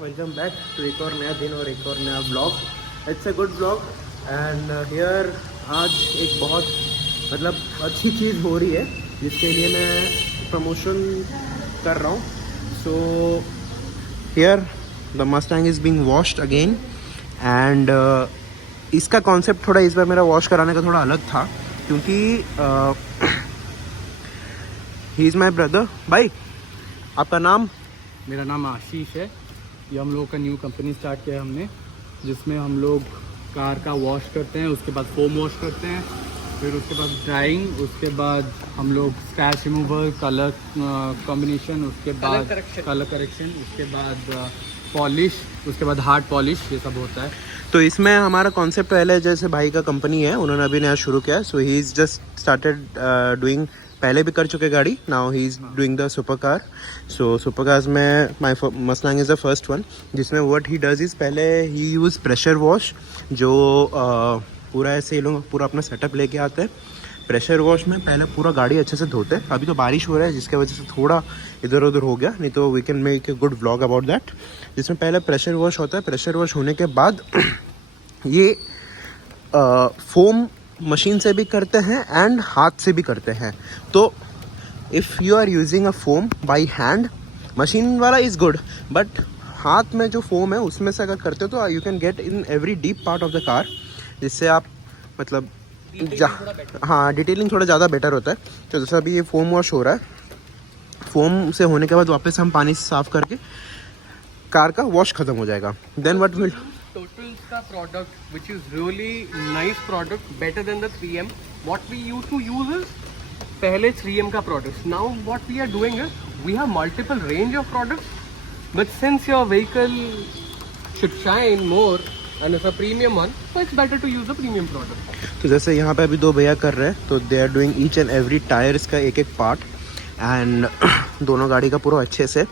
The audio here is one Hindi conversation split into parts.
वेलकम बैक टू एक और नया दिन और एक और नया blog. It's a good blog and here आज एक बहुत मतलब अच्छी चीज़ हो रही है जिसके लिए मैं प्रमोशन कर रहा हूँ. So here the Mustang is being washed again and इसका कॉन्सेप्ट थोड़ा इस बार मेरा वॉश कराने का थोड़ा अलग था क्योंकि ही इज़ माई ब्रदर. भाई आपका नाम? मेरा नाम आशीष है. ये हम लोग का न्यू कंपनी स्टार्ट किया है हमने, जिसमें हम लोग कार का वॉश करते हैं, उसके बाद फोम वॉश करते हैं, फिर उसके बाद ड्राइंग, उसके बाद हम लोग स्क्रैच रिमूवल, कलर कॉम्बिनेशन, उसके बाद कलर करेक्शन, उसके बाद पॉलिश, उसके बाद हार्ड पॉलिश, ये सब होता है. तो इसमें हमारा कॉन्सेप्ट पहले जैसे भाई का कंपनी है, उन्होंने अभी नया शुरू किया. So he is just started doing, पहले भी कर चुके गाड़ी. Now he is doing the super car. So super cars में my Mustang is the first one जिसमें व्हाट ही डज इज़ पहले ही यूज़ प्रेशर वॉश, जो पूरा ऐसे ये लोग पूरा अपना सेटअप लेके आते हैं. प्रेशर वॉश में पहले पूरा गाड़ी अच्छे से धोते हैं. अभी तो बारिश हो रहा है जिसकी वजह से थोड़ा इधर उधर हो गया, नहीं तो we can make a good vlog about that. जिसमें पहले प्रेशर वॉश होता है. प्रेशर वॉश होने के बाद ये फोम मशीन से भी करते हैं एंड हाथ से भी करते हैं. तो if you are using a foam by hand, machine वाला इज़ गुड, बट हाथ में जो फोम है उसमें से अगर करते हो तो you can get in every deep part of the car, जिससे आप मतलब हाँ डिटेलिंग थोड़ा ज़्यादा बेटर होता है. तो जैसा अभी ये फोम वॉश हो रहा है, फोम से होने के बाद वापस हम पानी से साफ़ करके कार का वॉश ख़त्म हो जाएगा. देन व्हाट विल टोटल का product which is really nice product, better than the 3M. What we use to use is पहले 3M का प्रोडक्ट. Now what we are doing is we have multiple range of products, but since your vehicle should shine more and it's a premium one, so it's better to use the premium product. तो जैसे यहाँ पे अभी दो भैया कर रहे हैं, तो they are doing each and every tyres का एक एक पार्ट एंड दोनों गाड़ी का पूरा अच्छे से.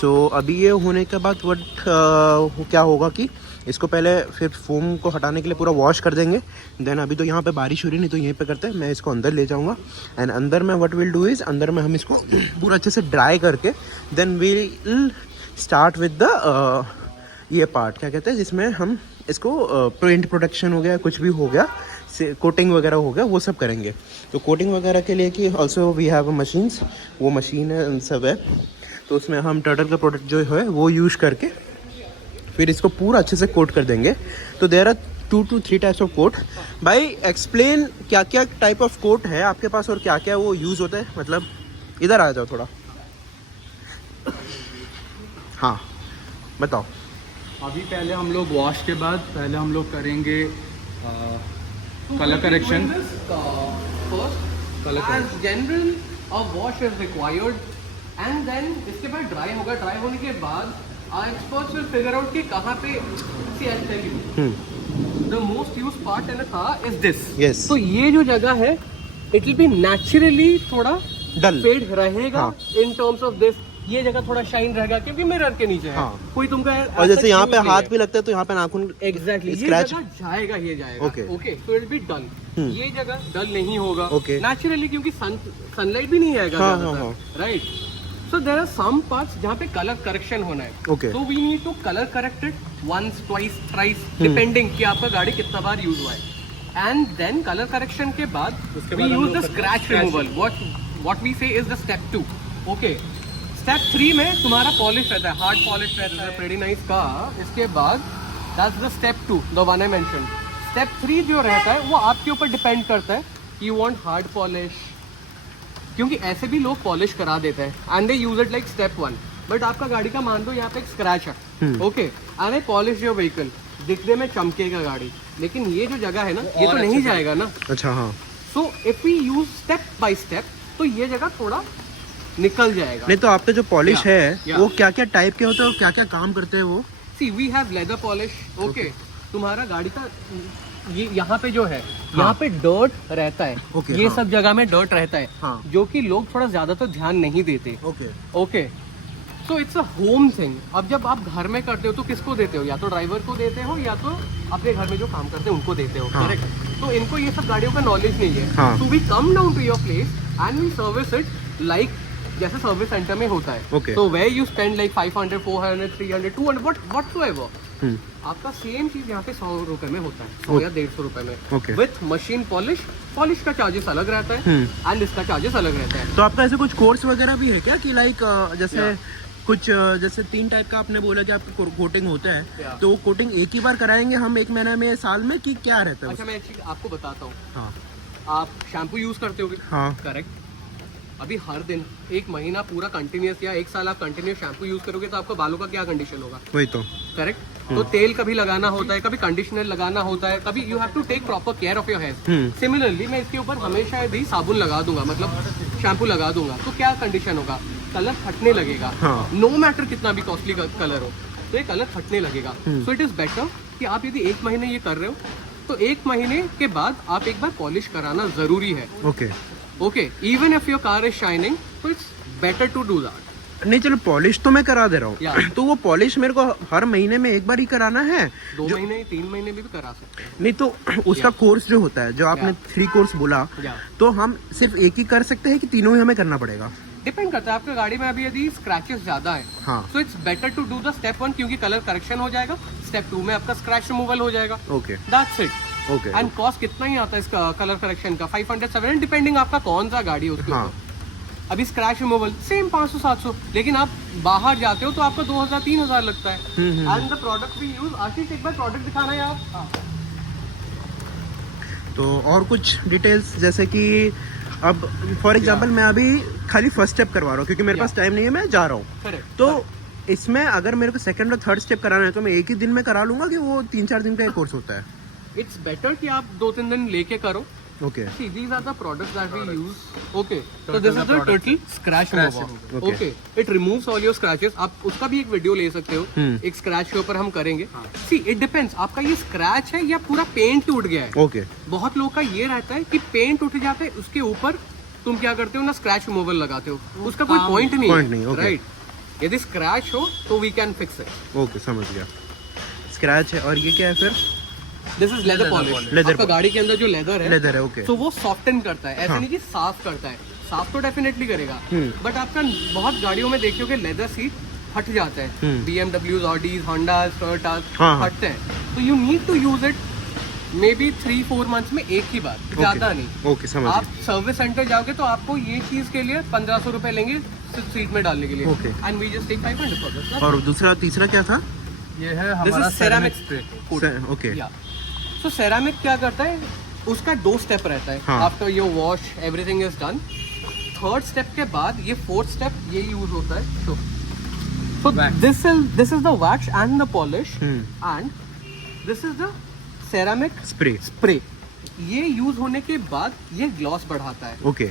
सो अभी ये होने के बाद क्या होगा कि इसको पहले फिर फोम को हटाने के लिए पूरा वॉश कर देंगे. देन अभी तो यहाँ पे बारिश हो रही, नहीं तो यहीं पे करते हैं. मैं इसको अंदर ले जाऊँगा एंड अंदर में व्हाट विल डू इज़ अंदर में हम इसको पूरा अच्छे से ड्राई करके then will start with the ये पार्ट क्या कहते हैं जिसमें हम इसको पेंट प्रोटेक्शन हो गया, कुछ भी हो गया, कोटिंग वगैरह हो गया, वो सब करेंगे. तो कोटिंग वगैरह के लिए कि ऑल्सो वी हैव मशीन्स, वो मशीन है सब है. तो उसमें हम टर्टल का प्रोडक्ट जो है वो यूज़ करके फिर इसको पूरा अच्छे से कोट कर देंगे. तो there are 2 to 3 types of coat. भाई एक्सप्लेन क्या क्या टाइप ऑफ कोट है आपके पास और क्या क्या वो यूज़ होता है. मतलब इधर आ जाओ थोड़ा. हाँ बताओ. अभी पहले हम लोग वॉश के बाद पहले हम लोग करेंगे colour correction. General wash is required and then इसके बाद ड्राई होगा. ड्राई होने के बाद एक्सपर्ट्स विल फिगर आउट कि कहाँ पे. See I tell you the most used part in a car is this. Yes. तो ये जो जगह है इट विल बी नेचुरली थोड़ा डल फेड रहेगा इन टर्म्स ऑफ दिस. ये जगह थोड़ा शाइन रहेगा क्योंकि मिरर के नीचे है. हाँ. कोई तुमका और जैसे यहाँ पे हाथ भी लगता है तो यहाँ पे नाखून एग्जैक्टली स्क्रैच ये जगह जाएगा, ये जाएगा. Okay so it be done. ये जगह डल नहीं होगा ओके नेचुरली क्योंकि सनलाइट भी नहीं आएगा ज्यादातर, right. So there are some parts जहाँ पे कलर करेक्शन होना है. ओके. तो we need to colour correct it once twice thrice depending कि आपका गाड़ी कितना बार यूज हुआ है. एंड देन कलर करेक्शन के बाद we use the scratch removal. What we say is the step 2. Okay. Step 3 में तुम्हारा पॉलिश रहता है, हार्ड पॉलिश रहता है, प्रेटी नाइस का. इसके बाद that's the step 2, the one I mention. Step 3 जो रहता है वो आपके ऊपर डिपेंड करता है यू वांट हार्ड पॉलिश, क्योंकि ऐसे भी लोग पॉलिश करा देते हैं and they use it like step 1. But आपका गाड़ी का मान लो यहाँ पे एक स्क्रैच है, okay, and I polish your vehicle, दिखने में चमकेगा गाड़ी, लेकिन ये जो जगह है ना ये तो नहीं जाएगा ना. अच्छा. हाँ. So if we use step by step तो ये जगह थोड़ा निकल जाएगा. नहीं तो आपके जो पॉलिश है वो क्या क्या टाइप के होते हैं और क्या क्या काम करते हैं वो. See we have leather polish. Okay. तुम्हारा गाड़ी का ये यहाँ पे जो है यहाँ पे डर्ट रहता है. ये सब जगह में डर्ट रहता है जो कि लोग थोड़ा ज्यादा तो ध्यान नहीं देते. Okay. So it's a home thing. अब जब आप घर में करते हो तो किसको देते हो? या तो ड्राइवर को देते हो या तो अपने घर में जो काम करते हैं उनको देते हो. करेक्ट. तो इनको ये सब गाड़ियों का नॉलेज नहीं है. So we come down to your place and we service it like जैसे सर्विस सेंटर में होता है. Okay. So where you spend like 500, 400, 300, 200, whatsoever. आपका सेम चीज यहाँ पे 100 रुपए में होता है, 100 या 150 रुपए में. Okay. With machine polish. Polish का चार्जेस अलग रहता है एंड इसका चार्जेस अलग रहता है. तो आपका ऐसे कुछ कोर्स वगैरह भी है क्या कि लाइक जैसे कुछ जैसे 3 टाइप का आपने बोला कि आपको कोटिंग होता है, तो वो कोटिंग एक ही बार कराएंगे हम 1 महीने में, साल में, कि क्या रहता है? अच्छा, मैं एक चीज आपको बताता हूँ. हाँ आप शैम्पू यूज करते होगे. हाँ. करेक्ट. अभी हर दिन 1 महीना पूरा कंटिन्यूस या 1 साल आप कंटिन्यूस शैम्पू यूज करोगे तो आपका बालों का क्या कंडीशन होगा? वही तो. करेक्ट. तो तेल कभी लगाना होता है, कभी कंडीशनर लगाना होता है, कभी you have to take proper care of your hair. Similarly मैं इसके ऊपर हमेशा भी साबुन लगा दूंगा, मतलब शैम्पू लगा दूंगा, तो क्या कंडीशन होगा? कलर फटने लगेगा. नो मैटर कितना भी कॉस्टली कलर हो, तो ये कलर फटने लगेगा. सो इट इज बेटर कि आप यदि 1 महीने ये कर रहे हो तो 1 महीने के बाद आप एक बार पॉलिश कराना जरूरी है. Okay okay. Even if your car is shining, तो it's better to do that. नहीं चलो, पॉलिश तो मैं करा दे रहा हूँ. Yeah. तो वो पॉलिश मेरे को हर महीने में एक बार ही कराना है? 2 महीने 3 महीने में भी करा सकते हैं. नहीं तो उसका कोर्स जो होता है, जो आपने 3 कोर्स बोला, तो हम सिर्फ एक ही कर सकते हैं कि तीनों ही हमें करना पड़ेगा? डिपेंड करता है आपकी गाड़ी में अभी यदि स्क्रैचेस ज्यादा है, so it's better to do the step 1, क्योंकि कलर करेक्शन हो जाएगा. स्टेप 2 में आपका स्क्रैच रिमूवल हो जाएगा. Okay, that's it. Okay. And cost कितना ही आता है इसका कलर करेक्शन का? 500, 700 डिपेंडिंग आपका कौन सा गाड़ी है उसके ऊपर. अभी स्क्रैच रिमूवल सेम 500, 700, लेकिन आप बाहर जाते हो तो आपका 2000, 3000 लगता है. And the product we use. Ashish एक बार प्रोडक्ट दिखाना है आप. तो और कुछ डिटेल्स, जैसे कि अब फॉर एग्जांपल मैं अभी खाली फर्स्ट स्टेप करवा रहा हूँ क्योंकि मेरे पास टाइम नहीं है, मैं जा रहा हूँ. तो इसमें अगर मेरे को सेकंड और थर्ड स्टेप कराना है तो मैं एक ही दिन में करा लूंगा कि वो 3-4 दिन का एक कोर्स होता है? इट्स बेटर कि आप 2-3 दिन लेके करो. Okay. See, these are the products that we use. Okay. So this is the turtle scratch remover. Okay. It removes all your scratches. आप उसका भी एक वीडियो ले सकते हो. एक स्क्रैच के ऊपर हम करेंगे. See, it depends. आपका ये स्क्रैच है या पूरा पेंट टूट गया है? Okay. बहुत लोग का ये रहता है कि पेंट उठ जाता है, उसके ऊपर तुम क्या करते हो ना, स्क्रैच रिमूवल लगाते हो. उसका कोई पॉइंट नहीं है. राइट. यदि स्क्रैच हो तो we can fix it. Okay, समझ गया. स्क्रैच है. और ये क्या है फिर? This is leather polish. आपका गाड़ी के अंदर जो लेदर है, ओके. तो वो सॉफ्टन करता है. ऐसा नहीं कि साफ करता है. साफ तो डेफिनेटली करेगा, बट आपका बहुत गाड़ियों में देखिए लेदर सीट फट जाता है. BMW, Audi, Honda, Toyota फटते हैं. तो you need to use it maybe 3-4 months में एक ही बार, ज्यादा नहीं. ओके, समझ. आप सर्विस सेंटर जाओगे तो आपको ये चीज के लिए 1500 रुपए लेंगे सीट में डालने के लिए. And we just take 500 for this. और तीसरा क्या था? ये है हमारा सेरामिक स्प्रे. ओके. तो सेरामिक क्या करता है, उसका 2 स्टेप रहता है. After your wash everything is done. 3rd step के बाद ये 4th स्टेप ये यूज होता है. So this is the wax and the polish and this is the ceramic spray. ये यूज होने के बाद ये ग्लॉस बढ़ाता है. ओके.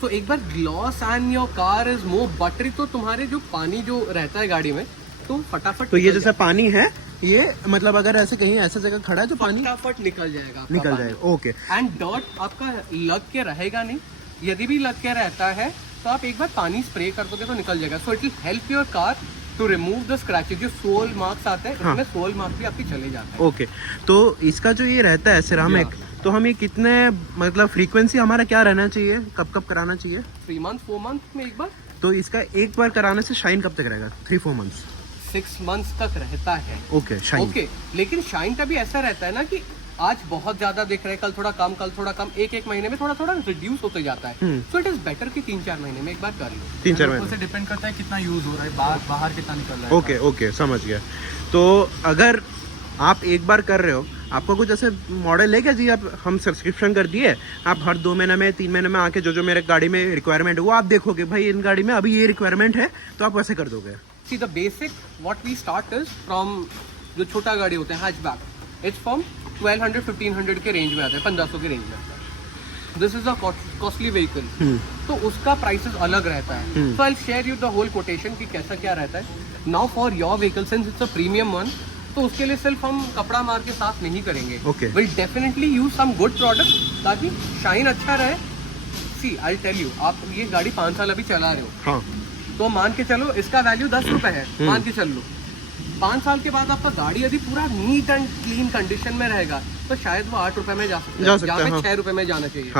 तो एक बार gloss and your car is more buttery, तो तुम्हारे जो पानी जो रहता है गाड़ी में, तो फटाफट. तो ये जैसा पानी है, ये मतलब अगर ऐसे कहीं ऐसा जगह खड़ा है तो पानी फटाफट निकल जाएगा. ओके. एंड डॉट आपका लग के रहेगा नहीं. यदि भी लग के रहता है तो आप एक बार पानी स्प्रे कर दोगे तो निकल जाएगा. So it will help your car to remove the scratches. जो सोल मार्क्स आते हैं उसमें सोल मार्क्स भी आपके चले जाते हैं. ओके. तो इसका जो ये रहता है सेरामिक, तो हम ये कितने, मतलब फ्रीक्वेंसी हमारा क्या रहना चाहिए, कब कराना चाहिए? 3 मंथ 4 मंथ में एक बार. तो इसका एक बार कराने से शाइन कब तक रहेगा? 3-4 मंथ्स? 6 मंथ्स तक रहता है. ओके. शाइन. ओके. लेकिन शाइन का भी ऐसा रहता है ना कि आज बहुत ज्यादा दिख रहा है, कल थोड़ा कम, एक महीने में थोड़ा रिड्यूस होते जाता है. सो इट इज बेटर कि 3-4 महीने में एक बार कर लो. 3-4 महीने से डिपेंड करता है कितना यूज हो रहा है, बाहर कितना निकल रहा है. ओके, समझ गया. तो अगर आप एक बार कर रहे हो, आपको कुछ ऐसे मॉडल है क्या जी, आप हम सब्सक्रिप्शन कर दिए, आप हर 2 महीने में 3 महीने में आके जो मेरे गाड़ी में रिक्वायरमेंट है वो आप देखोगे, भाई इन गाड़ी में अभी ये रिक्वायरमेंट है, तो आप वैसे कर दोगे? See the basic what we start is from जो छोटा गाड़ी होते हैं हैचबैक, इट्स फ्रॉम 1200-1500 के रेंज में आता है, 1500 के रेंज में आता है. This is a costly vehicle, तो उसका प्राइसेस अलग रहता है. So I will share you the whole quotation कि कैसा क्या रहता है. Now for your vehicle since it's a premium one, तो उसके लिए सिर्फ हम कपड़ा मार के साफ नहीं करेंगे. Will definitely use some good product ताकि शाइन अच्छा रहे. सी आई टेल यू, आप ये गाड़ी 5 साल अभी चला रहे हो, तो मान के चलो इसका वैल्यू 10 रुपए है, मान के चल लो. 5 साल के बाद आपका गाड़ी यदि पूरा नीट एंड क्लीन कंडीशन में रहेगा तो शायद वो 8 रुपए में जा सकता है, जहाँ पे 6 रुपए में जाना चाहिए.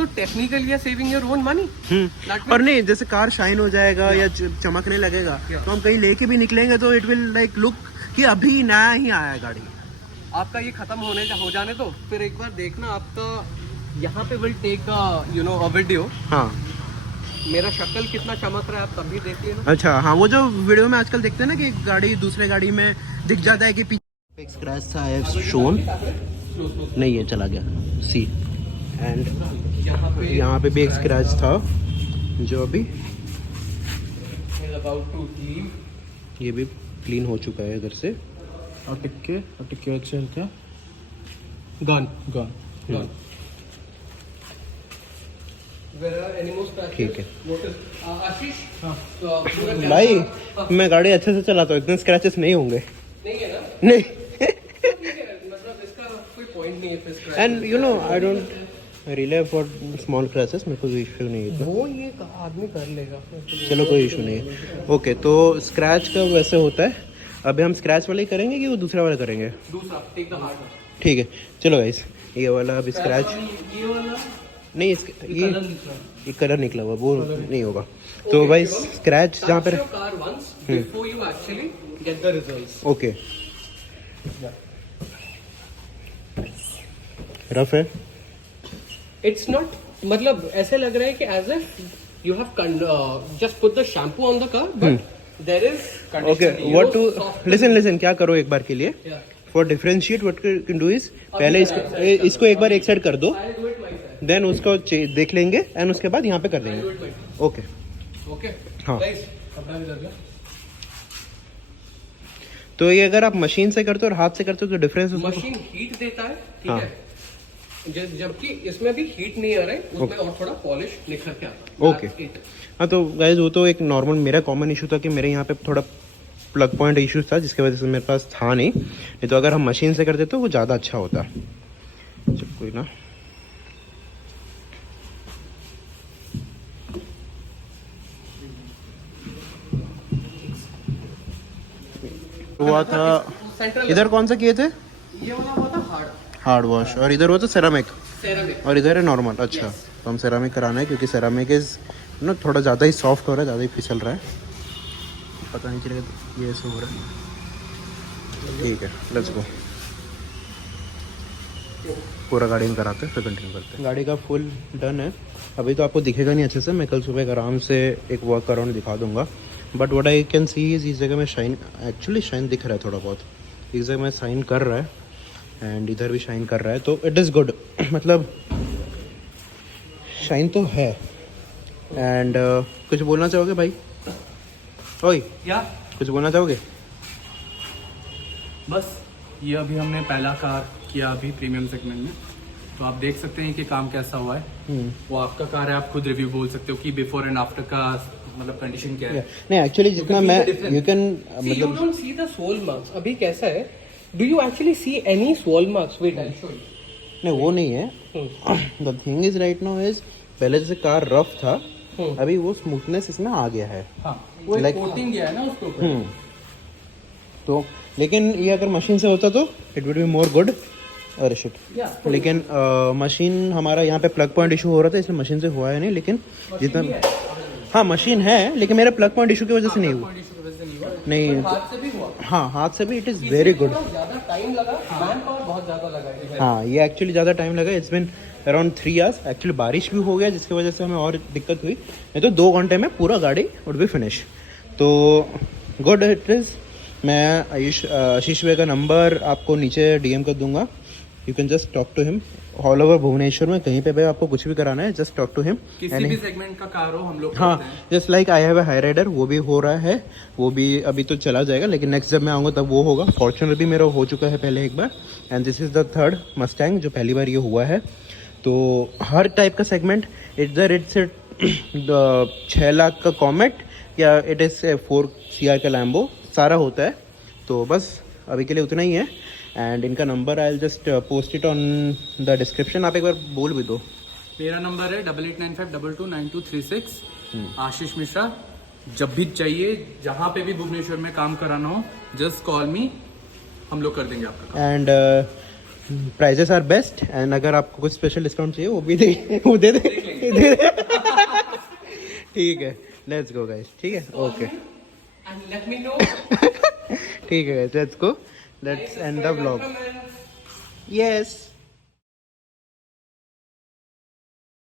तो technically saving your own money. और नहीं, जैसे कार शाइन हो जाएगा या चमकने लगेगा तो हम कहीं लेके भी निकलेंगे तो इट विल लाइक लुक कि अभी नया ही आया है गाड़ी। आपका ये खत्म हो जाने तो फिर एक बार देखना आपका यहाँ पे will take you know a video. हाँ, मेरा शक्ल कितना चमक रहा है आप तब भी देख लेना। अच्छा हाँ, वो जो वीडियो में आजकल देखते हैं ना कि गाड़ी दूसरे गाड़ी में दिख जाता है कि पीछे एक स्क्रैच था, आई हैव शोन, नहीं है चला गया सी, एंड यहाँ पे भी एक स्क्रैच था जो अभी ये भी क्लीन हो चुका है इधर से। और टिक्के अच्छे क्या गन गन ठीक है आशीष। हाँ। भाई मैं गाड़ी अच्छे से चलाता हूँ, इतने स्क्रैचेस नहीं होंगे। नहीं है ना, नहीं, मतलब इसका कोई पॉइंट नहीं है फिर scratch। And you know I don't rely for small scratches, मेरे को कोई इशू नहीं है। वो ये आदमी कर लेगा। चलो कोई इशू नहीं है। ओके, तो स्क्रैच का वैसे होता है, अभी हम स्क्रैच वाला ही करेंगे कि वो दूसरा वाला करेंगे? दूसरा टेक द हार्ड वन। ठीक है चलो गाइस, ये वाला अभी स्क्रैच ये वाला नहीं, ये कलर निकला हुआ वो नहीं होगा। तो भाई स्क्रैच जहाँ पर car once before you actually get the results. Okay, rough है, इट्स नॉट, मतलब ऐसे लग रहा है कि as if you have just put the shampoo on the car but there is okay. What to listen क्या करो एक बार के लिए, for differentiate what can do is पहले इसको एक बार एक साइड कर दो, देन उसको देख लेंगे एंड उसके बाद यहाँ पे कर देंगे। ओके ओके हाँ। कपड़ा भी लग गया। तो ये अगर आप मशीन से करते हो और हाथ से करते हो तो डिफरेंस मशीन हीट देता है, ठीक हाँ। है, जबकि इसमें भी हीट नहीं आ रहा है, उसमें और थोड़ा पॉलिश निखर के आता है। ओके हाँ, तो गाइज वो तो एक नॉर्मल मेरा कॉमन इशू था कि मेरे यहाँ पे थोड़ा प्लग पॉइंट इशू था जिसकी वजह से मेरे पास था नहीं तो अगर हम मशीन से करते तो वो ज़्यादा अच्छा होता। चलो कोई ना, हुआ था इधर कौन सा किए थे? ये वाला हुआ था हार्ड वॉश, और इधर हुआ था सेरामिक, सेरामिक। और इधर है नॉर्मल। अच्छा तो हम सेरामिक कराना है क्योंकि सेरामिक इज ना थोड़ा ज़्यादा ही सॉफ्ट हो रहा है, ज़्यादा ही फिसल रहा है, पता नहीं चलेगा तो ये ऐसे हो रहा है। ठीक है लेट्स गो, पूरा गाड़ी में कराते हैं फिर कंटिन्यू करते हैं। गाड़ी का फुल डन है, अभी तो आपको दिखेगा नहीं अच्छे से, मैं कल सुबह आराम से एक वर्क अराउंड दिखा दूंगा, but what I can see is इस जगह में शाइन, एक्चुअली शाइन दिख रहा है थोड़ा बहुत, इस जगह में शाइन कर रहा है एंड इधर भी शाइन कर रहा है, तो इट इज़ गुड, मतलब शाइन तो है। एंड कुछ बोलना चाहोगे भाई? ओए या कुछ बोलना चाहोगे? बस ये अभी हमने पहला कार किया अभी प्रीमियम सेगमेंट में, तो आप देख सकते हैं कि काम कैसा हुआ है। वो आपका कार है, आप खुद रिव्यू बोल सकते हो कि बिफोर एंड आफ्टर का मतलब कंडीशन क्या है। नहीं एक्चुअली जितना मैं you can See, you don't see the swole marks. अभी कैसा है? Do you actually see any swole marks? Wait, I'll show you. नहीं वो नहीं है, the thing is right now is पहले जैसे कार रफ था अभी वो स्मूथनेस इसमें आ गया है। हाँ, वो एक Like- कोटिंग गया है ना उसके ऊपर। तो लेकिन ये अगर मशीन से होता तो it would be more good. अरे शिट, Yeah. लेकिन मशीन हमारा यहाँ पे प्लग पॉइंट इशू हो रहा था इसलिए मशीन से हुआ है नहीं, लेकिन जितना हाँ मशीन है लेकिन मेरे प्लग पॉइंट इशू की वजह से नहीं हुआ। नहीं हाथ से भी हुआ। हाँ हाथ से भी इट इज़ वेरी गुड। ज्यादा टाइम लगा, मैन पावर बहुत ज्यादा लगा है। हाँ ये एक्चुअली ज़्यादा टाइम लगा, it's been around 3 hours. Actually बारिश भी हो गया जिसकी वजह से हमें और दिक्कत हुई, नहीं तो 2 घंटे में पूरा गाड़ी वुड बी फिनिश। तो गुड इट इज़। मैं आशीष भाई का नंबर आपको नीचे DM कर दूंगा, you can just talk to him. All over Bhubaneswar में कहीं पे भी आपको कुछ भी कराना है जस्ट टॉक टू हिम। किसी भी सेगमेंट का कार हो हम लोग हाँ करते हैं। Just like I have a Hyryder, वो भी हो रहा है, वो भी अभी तो चला जाएगा लेकिन नेक्स्ट जब मैं आऊँगा तब वो होगा। फॉर्च्यूनर भी मेरा हो चुका है पहले एक बार, and this is the third Mustang जो पहली बार ये हुआ है। तो हर टाइप का सेगमेंट, इधर इट्स 6 लाख का कॉमेट या इट इज़ 4 CR का लैम्बो, सारा होता है। तो बस अभी के लिए उतना ही है, एंड इनका number I will just post it on the description. आप एक बार बोल भी दो। मेरा नंबर है 8895229236। आशीष मिश्रा। जब भी चाहिए, जहाँ पे भी भुवनेश्वर में काम कराना हो, जस्ट कॉल मी, हम लोग कर देंगे आपका काम। And prices are best and अगर आपको कुछ स्पेशल डिस्काउंट चाहिए वो भी दे वो दे दे ठीक है, लेट्स गो गाइस, ठीक है, okay And let me know. ठीक है guys, let's go, let's end the vlog, yes.